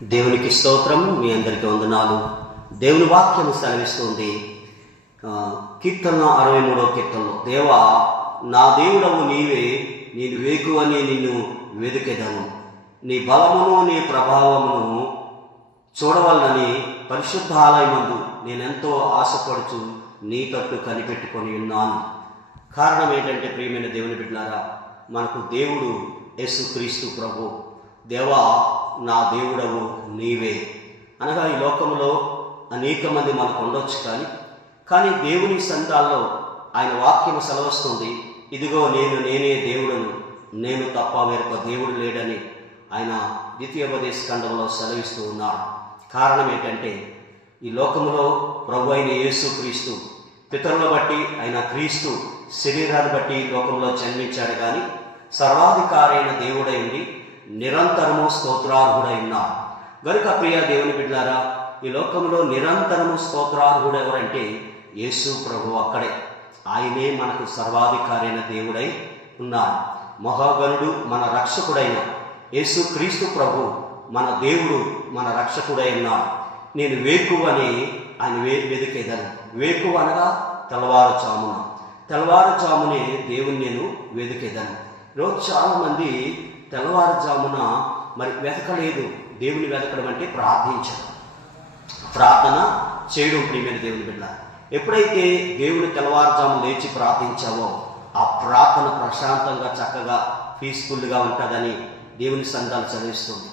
దేవునికి స్తోత్రం. మీ అందరికీ వందనాలు. దేవుని వాక్యం సెలవిస్తుంది. కీర్తన 63వ కీర్తనలో, దేవా నా దేవుడవు నీవే, నేను వేకువని నిన్ను వెదికెదను, నీ బలమును నీ ప్రభావమును చూడవలనని పరిశుద్ధాలయమందు నేనెంతో ఆశపడుచు నీ తట్టు కనిపెట్టుకొని ఉన్నాను. కారణం ఏంటంటే, ప్రియమైన దేవుని బిడ్డలారా, మనకు దేవుడు యేసుక్రీస్తు ప్రభు. దేవా నా దేవుడవు నీవే అనగా, ఈ లోకంలో అనేక మంది మనకు ఉండొచ్చు, కానీ దేవుని సంఘాల్లో ఆయన వాక్యం సెలవుస్తుంది. ఇదిగో నేనే దేవుడను, నేను తప్ప వేరొక దేవుడు లేడని ఆయన ద్వితీయోపదేశ ఖండంలో సెలవిస్తూ ఉన్నాడు. కారణం ఏంటంటే, ఈ లోకంలో ప్రభు అయిన యేసుక్రీస్తు పితరులను బట్టి ఆయన క్రీస్తు శరీరాన్ని బట్టి లోకంలో జన్మించాడు, కానీ సర్వాధికారి అయిన దేవుడై ఉండి నిరంతరము స్తోత్రార్హుడై ఉన్నారు. గనుక ప్రియ దేవుని బిడ్డలారా, ఈ లోకంలో నిరంతరము స్తోత్రార్హుడు ఎవరంటే యేసు ప్రభు అక్కడే. ఆయనే మనకు సర్వాధికారి అయిన దేవుడై ఉన్నారు. మహాగణుడు మన రక్షకుడైన యేసు క్రీస్తు ప్రభు మన దేవుడు, మన రక్షకుడై ఉన్నారు. నేను వేకువని ఆయన వెదికేదను. వేకువ అనగా తెల్లవారుజామునే దేవుని నేను వెదికేదను. ఈరోజు చాలామంది తెల్లవారుజామున మరి వెతకలేదు. దేవుని వెతకడం అంటే ప్రార్థన చేయడం. ప్రియమైన దేవుని బిడ్డ, ఎప్పుడైతే దేవుని తెల్లవారుజామున లేచి ప్రార్థించావో ఆ ప్రార్థన ప్రశాంతంగా, చక్కగా, పీస్ఫుల్గా ఉంటుందని దేవుని సంఘాలు చదివిస్తుంది.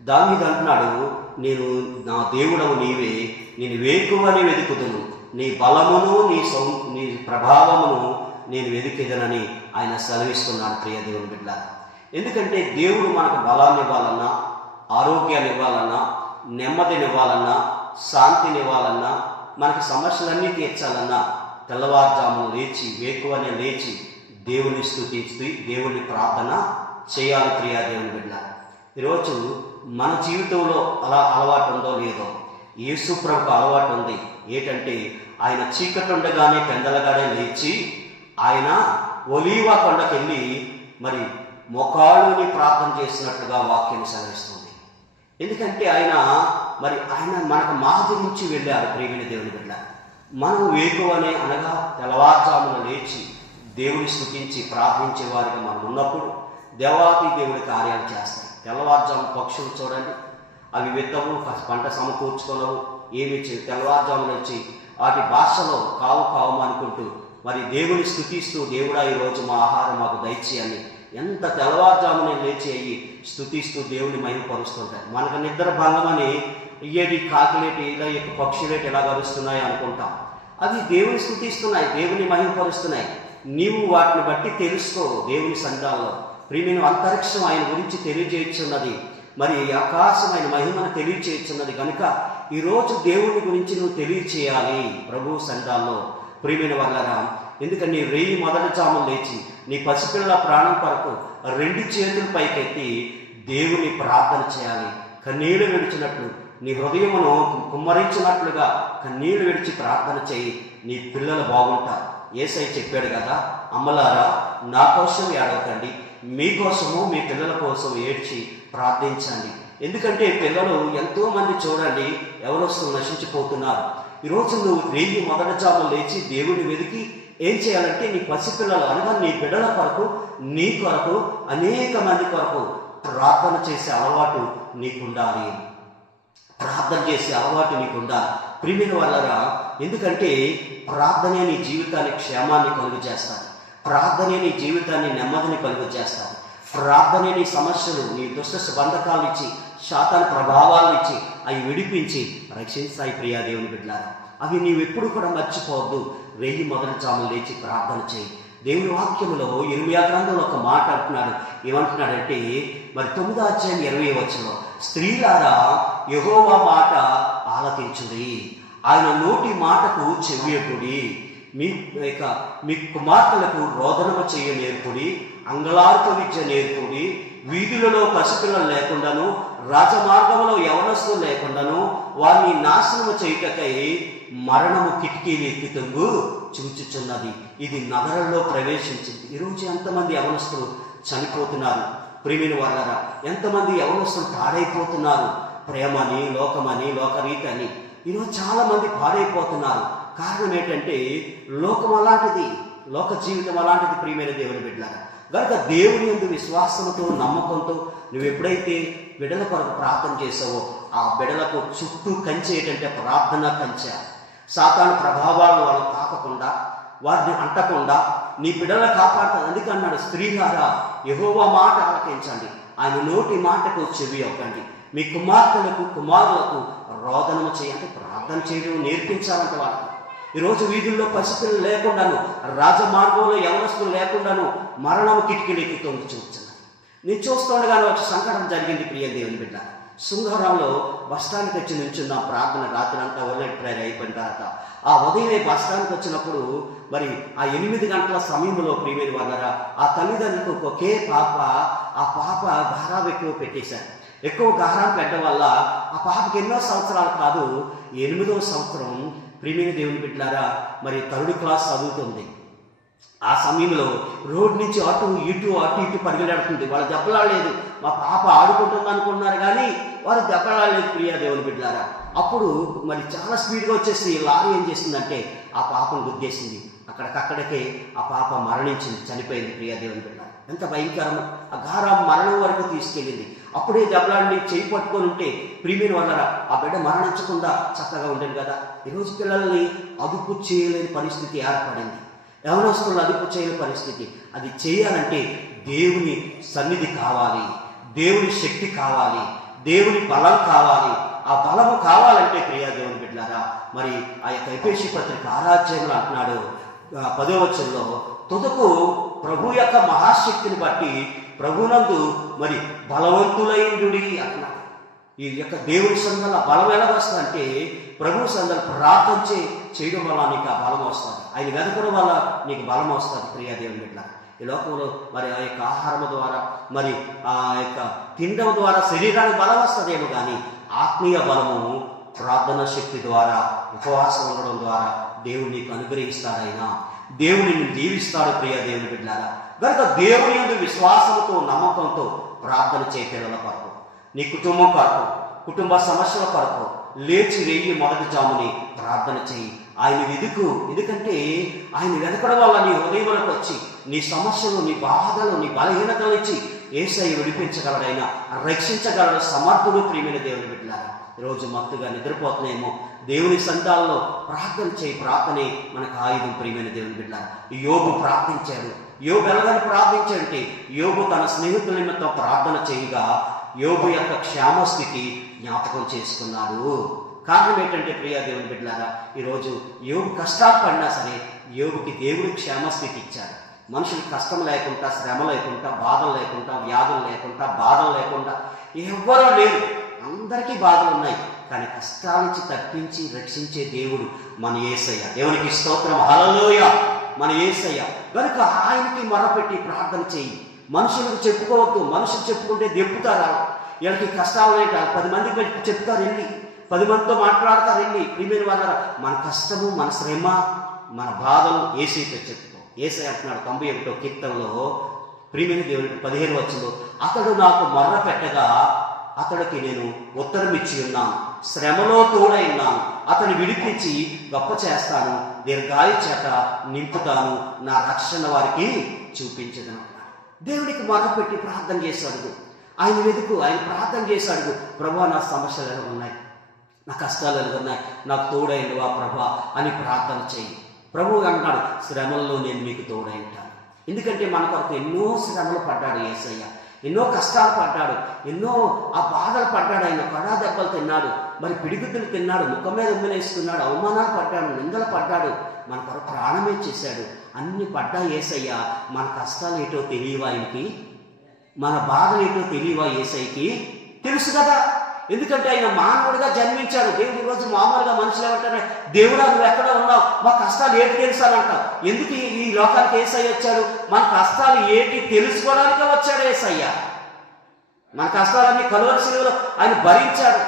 దావీదు అంటున్నాడు, నేను నా దేవుడవు నీవే, నేను వేకువని వెతుకుదును, నీ బలమును నీ ప్రభావమును నేను వెతికేదనని ఆయన సెలవిస్తున్నాడు. ప్రియ దేవుని బిడ్డ, ఎందుకంటే దేవుడు మనకు బలాన్ని ఇవ్వాలన్నా, ఆరోగ్యాన్ని ఇవ్వాలన్నా, నెమ్మదిని ఇవ్వాలన్నా, శాంతిని ఇవ్వాలన్నా, మనకి సమస్యలన్నీ తీర్చాలన్నా తెల్లవారుజామున లేచి, వేకువనే లేచి దేవుని స్తుతిస్తూ దేవుని ప్రార్థన చేయాలి. ప్రియా దేవుని బిడ్డ, ఈరోజు మన జీవితంలో అలా అలవాటు ఉందో లేదో, యేసు ప్రభుకు అలవాటు ఉంది. ఏంటంటే, ఆయన చీకటి ఉండగానే పెందలగానే లేచి ఆయన ఒలీవ కొండకెళ్ళి మరి మొకాళ్ళుని ప్రార్థన చేసినట్లుగా వాక్యం సెలవిస్తుంది. ఎందుకంటే ఆయన మనకు మాదిరి నుంచి వెళ్ళారు. ప్రియమైన దేవుని బిడ్డ, మనం వేకువనే అనగా తెల్లవారుజామున లేచి దేవుని స్తుతించి ప్రార్థించే వారిగా మనం ఉన్నప్పుడు దేవాది దేవుడి కార్యాలు చేస్తాయి. తెల్లవారుజాము పక్షులు చూడండి, అవి విత్తవు, పంట సమకూర్చుకోలేవు, ఏమి తెల్లవారుజామున వచ్చి వాటి భాషలో కావు అనుకుంటూ మరి దేవుని స్తుతిస్తూ, దేవుడా ఈరోజు మా ఆహారం మాకు దయచేయని ఎంత తెల్లవారుజామునే లేచి అయ్యి స్తుతిస్తూ దేవుని మహిమపరుస్తుంటాయి. మనకు నిద్ర భంగమని ఇయ్యేటి కాకిలేటి ఇలా యొక్క పక్షులేటి ఎలా గడుస్తున్నాయి అనుకుంటాం. అవి దేవుని స్తుతిస్తున్నాయి, దేవుని మహిమపరుస్తున్నాయి. నీవు వాటిని బట్టి తెలుసుకో. దేవుని సంఘాల్లో ప్రియమైన అంతరిక్షం ఆయన గురించి తెలియజేయుచున్నది, మరి ఆకాశం ఆయన మహిమను తెలియజేయుచున్నది. కనుక ఈరోజు దేవుని గురించి నువ్వు తెలియచేయాలి ప్రభు సంఘాల్లో. ప్రియమైన వాళ్ళరా, ఎందుకంటే నీ మొదటి జామున లేచి నీ పసిపిల్లల ప్రాణం కొరకు 2 చేతులు పైకెత్తి దేవుని ప్రార్థన చేయాలి. కన్నీళ్లు విడిచినట్లు, నీ హృదయమును కుమ్మరించినట్లుగా కన్నీళ్లు విడిచి ప్రార్థన చేయి. నీ పిల్లలు బాగుంటారు. యేసయ్య చెప్పాడు కదా, అమ్మలారా నా కోసం ఏడవకండి, మీకోసము మీ పిల్లల కోసం ఏడ్చి ప్రార్థించండి. ఎందుకంటే పిల్లలు ఎంతోమంది చూడండి ఎవరొస్తూ నశించిపోతున్నారు. ఈరోజు నువ్వు మొదటి జామున లేచి దేవుని వెతికి ఏం చేయాలంటే, నీ పసిపిల్లలు అనగా నీ బిడ్డల కొరకు, నీ కొరకు, అనేక మంది కొరకు ప్రార్థన చేసే అలవాటు నీకుండాలి. ప్రార్థన చేసే అలవాటు నీకుండాలి. ప్రియమైన వాళ్ళరా, ఎందుకంటే ప్రార్థనే నీ జీవితానికి క్షేమాన్ని కలుగు చేస్తాడు. ప్రార్థనే నీ జీవితాన్ని నెమ్మదిని కలుగు చేస్తాడు. ప్రార్థనే నీ సమస్యలు, నీ దుష్ట బంధకాలు ఇచ్చి, శాతాన ప్రభావాలను ఇచ్చి అవి విడిపించి రక్షిస్తాయి. ప్రియా దేవుని బిడ్డలారా, అవి నీవెప్పుడు కూడా మర్చిపోవద్దు. మొదటి జామున లేచి ప్రార్థన చేయి. దేవుని వాక్యంలో ఇర్మీయా గ్రంథంలో ఒక మాట అంటున్నాడు. ఏమంటున్నాడంటే, మరి 9వ అధ్యాయం 20వ వచనంలో, స్త్రీలారా యెహోవా మాట ఆలకించుడి, ఆయన నోటి మాటకు చెవియొగ్గుడి, మీ కుమార్తెలకు రోదనము చేయ నేర్పుడి, అంగలార్ప విద్య నేర్పుడి, వీధులలో పసిపిల్లలు లేకుండాను, రాజమార్గంలో యవనస్తులు లేకుండాను వారిని నాశనము చేయుటకై మరణము కిటికీలు ఎక్కుతుంగు చూచుచున్నది. ఇది నగరంలో ప్రవేశించింది. ఈరోజు ఎంతమంది యవనస్తులు చనిపోతున్నారు. ప్రియమైన వాళ్ళరా, ఎంతమంది యవనస్తులు పాడైపోతున్నారు. ప్రేమని, లోకమని, లోకరీతి అని ఈరోజు చాలామంది పాడైపోతున్నారు. కారణం ఏంటంటే లోకం అలాంటిది, లోక జీవితం అలాంటిది ప్రియమైన దేవుని బిడ్డలారా. కనుక దేవుని యందు విశ్వాసంతో, నమ్మకంతో నువ్వు ఎప్పుడైతే బిడ్డల కొరకు ప్రార్థన చేసావో ఆ బిడ్డలకు చుట్టూ కంచె ఏంటంటే ప్రార్థన కంచె. సాతాను ప్రభావాలు వాళ్ళు తాకకుండా, వారిని అంటకుండా నీ బిడ్డలను కాపాడుతుంది. అందుకే అన్నాడు, స్త్రీలారా యెహోవా మాట ఆలకించండి, ఆయన నోటి మాటకు చెవి ఒక్కండి, మీ కుమార్తెలకు కుమారులకు రోదనము చేయండి. ప్రార్థన చేయడం నేర్పించాలంటే వాళ్ళకి. ఈరోజు వీధుల్లో పసిపిల్లలు లేకుండాను, రాజమార్గంలో యవనస్తులు లేకుండాను మరణం కిటికీలకి తొంగి చూస్తున్నాను. నేను చూస్తుండగానే ఒక సంఘటన జరిగింది ప్రియ దేవుని బిడ్డ. శృంగారంలో బస్టాండ్కి వచ్చి నుంచున్నాం. ప్రార్థన రాత్రి అంతా ఓవర్నైట్ ప్రేయర్ అయిపోయిన తర్వాత ఆ ఉదయమే బస్టాండ్కి వచ్చినప్పుడు మరి ఆ 8 గంటల సమయంలో ప్రియమైన వాళ్ళరా ఆ తల్లిదండ్రులకు ఒకే పాప. ఆ పాప గారాబం ఎక్కువ పెట్టేశారు. ఎక్కువ గారాబం పెట్టడం వల్ల ఆ పాపకి ఎన్నో సంవత్సరాలు కాదు, 8వ సంవత్సరం ప్రియమైన దేవుని బిడ్డలారా మరి 3rd క్లాస్ చదువుతుంది. ఆ సమయంలో రోడ్ నుంచి అటు ఇటు పరిగెడుతుంది. వాళ్ళు దెబ్బలాడలేదు. మా పాప ఆడుకుంటుంది అనుకున్నారు కానీ వారు దెబ్బలాడలేదు ప్రియా దేవుని బిడ్డలారా. అప్పుడు మరి చాలా స్పీడ్గా వచ్చేసి లారీ ఏం చేసిందంటే ఆ పాపను గుద్దేసింది. అక్కడికక్కడికే ఆ పాప మరణించింది, చనిపోయింది ప్రియా దేవుని బిడ్డ. ఎంత భయంకరము! ఆ గారాబం మరణం వరకు తీసుకెళ్ళింది. అప్పుడే దెబ్బలాడి చేయి పట్టుకొని ఉంటే ప్రియమైన వాళ్ళరా ఆ బిడ్డ మరణించకుండా చక్కగా ఉండేది కదా. ఈరోజు పిల్లల్ని అదుపు చేయలేని పరిస్థితి ఏర్పడింది. యవనస్తులను అదుపు చేయలేని పరిస్థితి. అది చేయాలంటే దేవుని సన్నిధి కావాలి, దేవుని శక్తి కావాలి, దేవుని బలం కావాలి. ఆ బలము కావాలంటే ప్రియా దేవుని బిడ్డలారా మరి ఆ యొక్క ఎఫెసీ పత్రిక 6వ అధ్యాయంలో అంటున్నాడు 10వ వచనంలో, తుదకు ప్రభు యొక్క మహాశక్తిని బట్టి ప్రభునందు మరి బలవంతులైండుడి అంటున్నాడు. ఈ యొక్క దేవుని సంఘంలో బలం ఎలా వస్తుందంటే ప్రభు సంఘాలు ప్రార్థన చేయడం వల్ల నీకు ఆ బలం వస్తుంది. ఆయన వెతకడం వల్ల నీకు బలం వస్తుంది ప్రియా దేవుని బిడ్డ. ఈ లోకంలో మరి ఆ యొక్క ఆహారం ద్వారా మరి ఆ యొక్క తినడం ద్వారా శరీరానికి బలం వస్తుందేమో కానీ ఆత్మీయ బలము ప్రార్థన శక్తి ద్వారా, ఉపవాసం ఉండడం ద్వారా దేవుడు నీకు అనుగ్రహిస్తాడు. ఆయన దేవుని నిన్ను దీవిస్తాడు ప్రియా దేవుని బిడ్డలారా. కనుక దేవుని యందు విశ్వాసంతో, నమ్మకంతో ప్రార్థన చేయ పిల్లల కొరకు, నీ కుటుంబం కొరకు, కుటుంబ సమస్యల కొరకు లేచి వెయ్యి మొదటి జాముని ప్రార్థన చేయి. ఆయన వెతుకు. ఎందుకంటే ఆయన వెతకడం వల్ల నీ హృదయంలోకి వచ్చి నీ సమస్యలు, నీ బాధలు, నీ బలహీనతలు ఇచ్చి యేసయ్య విడిపించగలడైనా, రక్షించగలడు, సమర్థుడు ప్రియమైన దేవుని బిడ్డలారా. ఈరోజు మత్తుగా నిద్రపోతున్నాయేమో, దేవుని సంతాల్లో ప్రార్థన చేయి. ప్రార్థనే మనకు ఆయుధం ప్రియమైన దేవుని బిడ్డలారా. యోబు ప్రార్థించాడు. యోబు ఎలాగని ప్రార్థించాడంటే యోబు తన స్నేహితుల నిమిత్తం ప్రార్థన చేయగా యోబు యొక్క క్షేమస్థితి జ్ఞాపకం చేసుకున్నాడు. కారణం ఏంటంటే ప్రియా దేవుని బిడ్డలారా ఈరోజు యోబు కష్టాలు పడినా సరే యోబుకి దేవుడు క్షేమస్థితి ఇచ్చాడు. మనుషులకు కష్టం లేకుండా, శ్రమ లేకుండా, బాధలు లేకుండా, వ్యాధులు లేకుండా, బాధలు లేకుండా ఎవ్వరూ లేరు. అందరికీ బాధలు ఉన్నాయి కానీ కష్టాల నుంచి తప్పించి రక్షించే దేవుడు మన యేసయ్య. దేవునికి స్తోత్రం, హల్లెలూయా. మన యేసయ్య కనుక ఆయనకి మొరపెట్టి ప్రార్థన చేయి. మనుషులకు చెప్పుకోవద్దు. మనుషులు చెప్పుకుంటే దెప్పుతారు. వీళ్ళకి కష్టాలు లేక 10 మందికి చెప్తారు, వెళ్ళి 10 మందితో మాట్లాడతారు, వెళ్ళి ప్రియమైన వాళ్ళ మన కష్టము, మన శ్రమ, మన బాధలు యేసయ్యతో చెప్పుకో. యేసయ్య అంటున్నాడు 91వ కీర్తనలో ప్రియమైన దేవునికి 15వ వచనంలో, అతడు నాకు మొర్ర పెట్టగా అతడికి నేను ఉత్తరం ఇచ్చి ఉన్నాను, శ్రమలో తోడై ఉన్నాను, అతను విడిపించి గొప్ప చేస్తాను, దీర్ఘాయు చేత నింపుతాను, నా రక్షణ వారికి చూపించదను. దేవుడికి మొరపెట్టి ప్రార్థన చేశాడు. ఆయన వెతుకు, ఆయన ప్రార్థన చేశాడు. ప్రభా నా సమస్యలు ఎలా ఉన్నాయి, నా కష్టాలు ఎలా ఉన్నాయి, నాకు తోడైంది వా ప్రభా అని ప్రార్థన చేయి. ప్రభు అంటాడు శ్రమల్లో నేను మీకు తోడై ఉంటాను. ఎందుకంటే మన కొరకు ఎన్నో శ్రమలు పడ్డాడు యేసయ్య, ఎన్నో కష్టాలు పడ్డాడు, ఎన్నో ఆ బాధలు పడ్డాడు. ఆయన కడా దెబ్బలు తిన్నాడు, మరి పిడిగుద్దులు తిన్నాడు, ముఖం మీద ఉమ్మలేసుకున్నాడు, అవమానాలు పడ్డాడు, నిందలు పడ్డాడు, మన కొరకు ప్రాణమే చేశాడు. అన్ని పడ్డా యేసయ్య మన కష్టాలు ఏటో తెలియవా ఆయనకి, మన బాధలు ఏటో తెలియవా యేసయ్యకి తెలుసు కదా. ఎందుకంటే ఆయన మానవుడిగా జన్మించాడు. దేవుడు ఈరోజు మామూలుగా మనుషులు ఏమంటారు, దేవుడా నువ్వు ఎక్కడ ఉన్నావు, మా కష్టాలు ఏంటి తెలుసానంటావు. ఎందుకు ఈ లోకానికి యేసయ్య వచ్చాడు? మన కష్టాలు ఏంటి తెలుసుకోవడానికే వచ్చాడు యేసయ్య. మన కష్టాలన్నీ కలువరి శిలువలో ఆయన భరించాడు.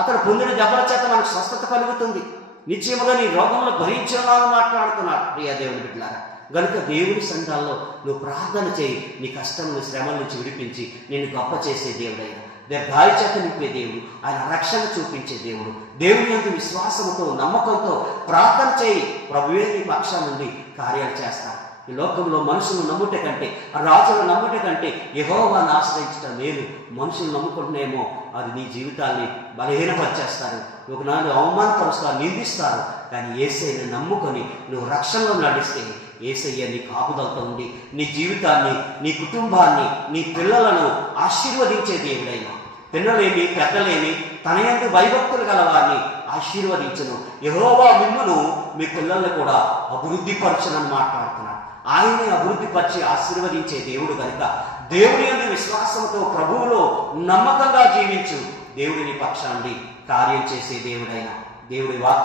అతడు పొందిన దెబ్బల చేత మనకు స్వస్థత కలుగుతుంది. నిశ్చయముగా నీ రోగంలో భరించాలని మాట్లాడుతున్నాడు ప్రియా దేవుని బిడ్డలారా. గనుక దేవుని సంఘాల్లో నువ్వు ప్రార్థన చేయి. నీ కష్టం, నీ శ్రమల నుంచి విడిపించి నేను గొప్ప చేసే దేవుడైనా దీర్ఘాయుచేత నింపే దేవుడు, ఆయన రక్షణ చూపించే దేవుడు. దేవుని యందు విశ్వాసంతో నమ్మకంతో ప్రార్థన చేయి, ప్రభువే నీ పక్షాన నుండి కార్యాలు చేస్తాడు. ఈ లోకంలో మనుషులు నమ్ముట కంటే, రాజులు నమ్ముట కంటే యెహోవాను ఆశ్రయించడం మేలు. మనుషులు నమ్ముకుంటేనేమో అది నీ జీవితాన్ని బలహీనపరిచేస్తారు, ఒకనాడు అవమానపరుస్తారు, నిందిస్తారు. కానీ యేసయ్యని నమ్ముకొని నువ్వు రక్షణలో నడిస్తే యేసయ్య నీ కాపుదలతో ఉండి నీ జీవితాన్ని, నీ కుటుంబాన్ని, నీ పిల్లలను ఆశీర్వదించే దేవుడైన, పిల్లలేమి పెద్దలేమి తన యందు భయభక్తులు గల వారిని ఆశీర్వదించును. యెహోవా మిమ్మును మీ పిల్లల్ని కూడా అభివృద్ధి పరచునని మాట్లాడుతున్నాడు. ఆయనే అభివృద్ధి పరిచి ఆశీర్వదించే దేవుడు కనుక దేవుని యందు విశ్వాసంతో ప్రభువులో నమ్మకంగా జీవించు. దేవుడిని పక్షాన్ని కార్యం చేసే దేవుడైన దేవుడి వాక్యం